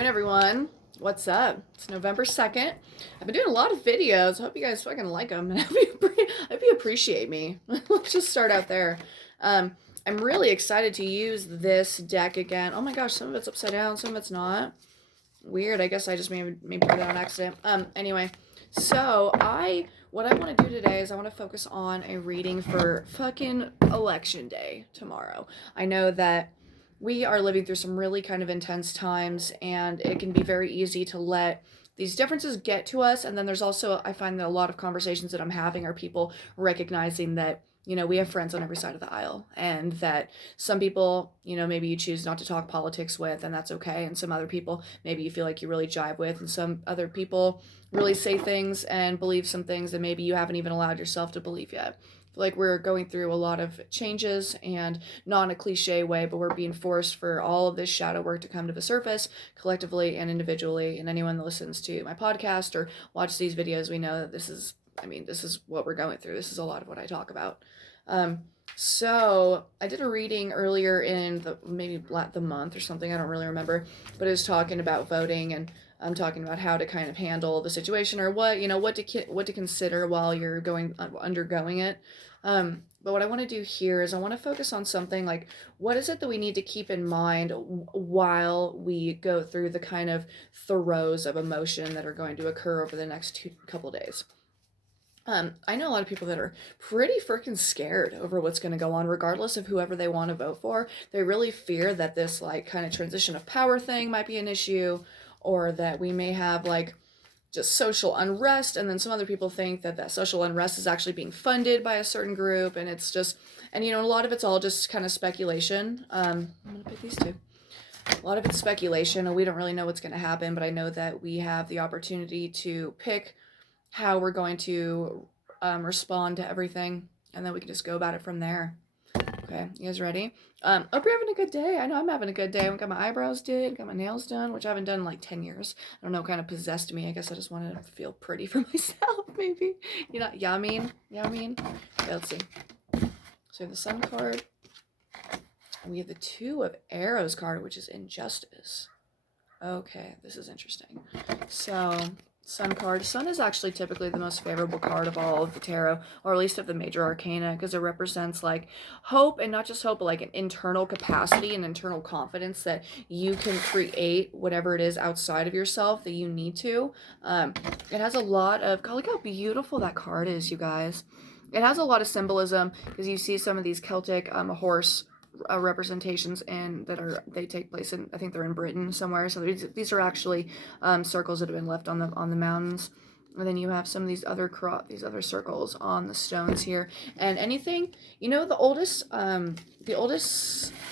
afternoon, everyone. What's up? It's November 2nd. I've been doing a lot of videos. I hope you guys fucking like them. And I hope you appreciate me. Let's just start out there. I'm really excited to use this deck again. Oh my gosh, some of it's upside down, some of it's not. Weird. I guess I just maybe put it on accident. Anyway, so what I want to do today is I want to focus on a reading for fucking election day tomorrow. I know that we are living through some really kind of intense times, and it can be very easy to let these differences get to us. And then there's also, I find that a lot of conversations that I'm having are people recognizing that, we have friends on every side of the aisle, and that some people, maybe you choose not to talk politics with, and that's okay. And some other people, maybe you feel like you really jive with, and some other people really say things and believe some things that maybe you haven't even allowed yourself to believe yet. I feel like we're going through a lot of changes, and not in a cliche way, but we're being forced for all of this shadow work to come to the surface collectively and individually. And anyone that listens to my podcast or watches these videos, we know that this is what we're going through. This is a lot of what I talk about. So I did a reading earlier in the month or something. I don't really remember, but it was talking about voting, and I'm talking about how to kind of handle the situation, or what to consider while you're undergoing it. But what I want to do here is I want to focus on something like, what is it that we need to keep in mind while we go through the kind of throes of emotion that are going to occur over the next couple days. I know a lot of people that are pretty freaking scared over what's going to go on, regardless of whoever they want to vote for. They really fear that this kind of transition of power thing might be an issue, or that we may have just social unrest. And then some other people think that social unrest is actually being funded by a certain group. And it's just, a lot of it's all just kind of speculation. I'm going to pick these two. A lot of it's speculation, and we don't really know what's going to happen, but I know that we have the opportunity to pick how we're going to respond to everything, and then we can just go about it from there. Okay, you guys ready? Hope you're having a good day. I know I'm having a good day. I got my eyebrows did, got my nails done, which I haven't done in 10 years. I don't know, kind of possessed me. I guess I just wanted to feel pretty for myself, maybe. Yeah, I mean? Okay, let's see. So we have the Sun card, and we have the Two of Arrows card, which is injustice. Okay, this is interesting. So Sun card. Sun is actually typically the most favorable card of all of the tarot, or at least of the major arcana, because it represents hope, and not just hope, but an internal capacity and internal confidence that you can create whatever it is outside of yourself that you need to. It has a lot of, God, look how beautiful that card is, you guys. It has a lot of symbolism, because you see some of these Celtic horse representations they take place in, I think they're in Britain somewhere. So these are actually circles that have been left on the mountains. And then you have some of these other circles on the stones here. And anything, the oldest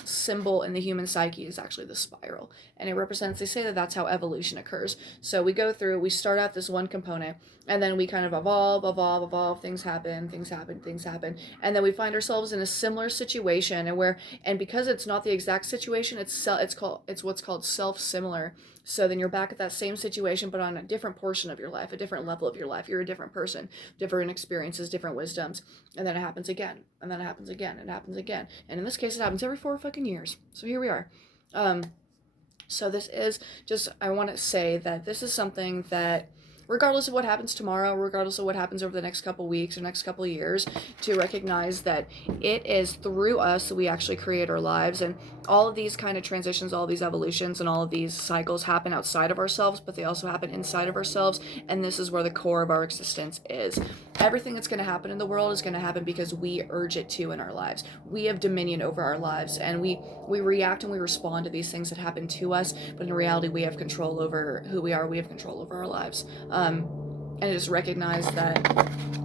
symbol in the human psyche is actually the spiral. And it represents, they say that that's how evolution occurs. So we go through, we start out this one component, and then we kind of evolve, things happen. And then we find ourselves in a similar situation, and because it's not the exact situation, it's what's called self-similar. So then you're back at that same situation, but on a different portion of your life, a different level of your life. You're a different person, different experiences, different wisdoms. And then it happens again. And then it happens again. And it happens again. And in this case, it happens every 4 fucking years. So here we are. So this is just, I want to say that this is something that, regardless of what happens tomorrow, regardless of what happens over the next couple weeks or next couple of years, to recognize that it is through us that we actually create our lives. And all of these kind of transitions, all of these evolutions, and all of these cycles happen outside of ourselves, but they also happen inside of ourselves. And this is where the core of our existence is. Everything that's going to happen in the world is going to happen because we urge it to in our lives. We have dominion over our lives, and we react and we respond to these things that happen to us. But in reality, we have control over who we are. We have control over our lives. And I just recognize that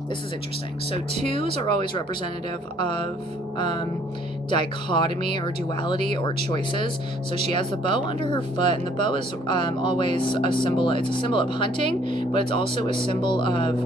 this is interesting. So 2s are always representative of dichotomy or duality or choices. So she has the bow under her foot, and the bow is always a symbol. It's a symbol of hunting, but it's also a symbol of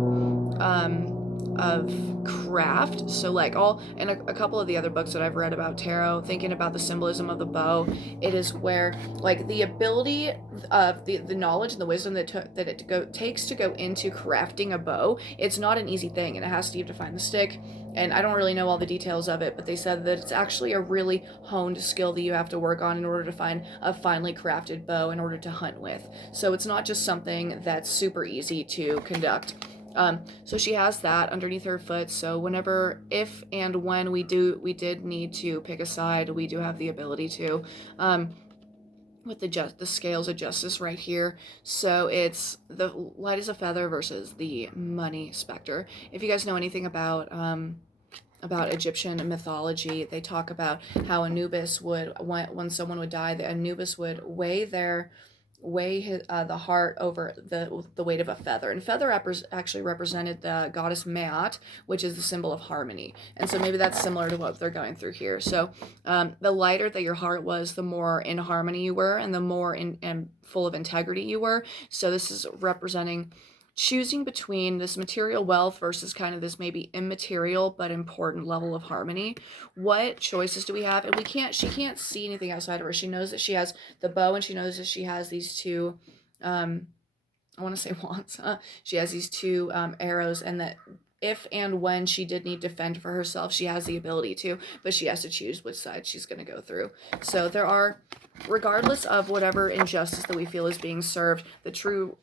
of craft. So like all and a couple of the other books that I've read about tarot, thinking about the symbolism of the bow, it is where like the ability of the knowledge and the wisdom that it takes to go into crafting a bow. It's not an easy thing, and it has to, you have to find the stick, and I don't really know all the details of it, but they said that it's actually a really honed skill that you have to work on in order to find a finely crafted bow in order to hunt with. So it's not just something that's super easy to conduct. So she has that underneath her foot. So whenever, if and when we did need to pick a side, we do have the ability to. With the scales of justice right here. So it's the light as a feather versus the money specter. If you guys know anything about Egyptian mythology, they talk about how Anubis would, when someone would die, the Anubis would weigh the heart over the weight of a feather, and feather actually represented the goddess Maat, which is the symbol of harmony. And so maybe that's similar to what they're going through here. So the lighter that your heart was, the more in harmony you were, and the more and full of integrity you were. So this is representing choosing between this material wealth versus kind of this maybe immaterial but important level of harmony. What choices do we have? And she can't see anything outside of her. She knows that she has the bow, and she knows that she has these two, I want to say wands. She has these two arrows, and that if and when she did need to fend for herself, she has the ability to, but she has to choose which side she's going to go through. So there are, regardless of whatever injustice that we feel is being served, the true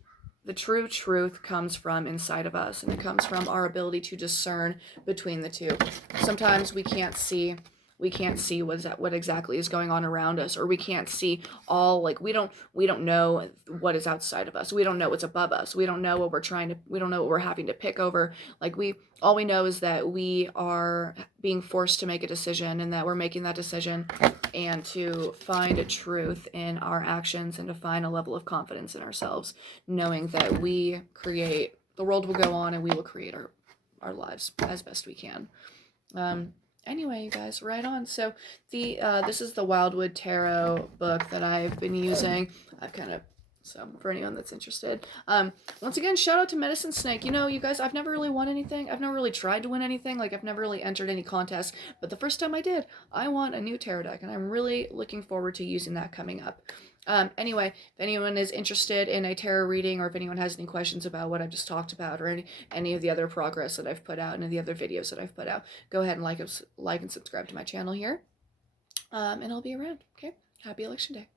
truth comes from inside of us, and it comes from our ability to discern between the two. Sometimes we can't see what exactly is going on around us, or we can't see all, like we don't know what is outside of us. We don't know what's above us. We don't know what we're having to pick over. Like all we know is that we are being forced to make a decision, and that we're making that decision, and to find a truth in our actions, and to find a level of confidence in ourselves, knowing that the world will go on, and we will create our lives as best we can. Anyway, you guys, right on. So this is the Wildwood Tarot book that I've been using. So for anyone that's interested. Once again, shout out to Medicine Snake. You know, you guys, I've never really won anything. I've never really tried to win anything. Like, I've never really entered any contests. But the first time I did, I won a new tarot deck, and I'm really looking forward to using that coming up. Anyway, if anyone is interested in a tarot reading, or if anyone has any questions about what I've just talked about, or any of the other progress that I've put out, and the other videos that I've put out, go ahead and like and subscribe to my channel here. And I'll be around. Okay? Happy election day.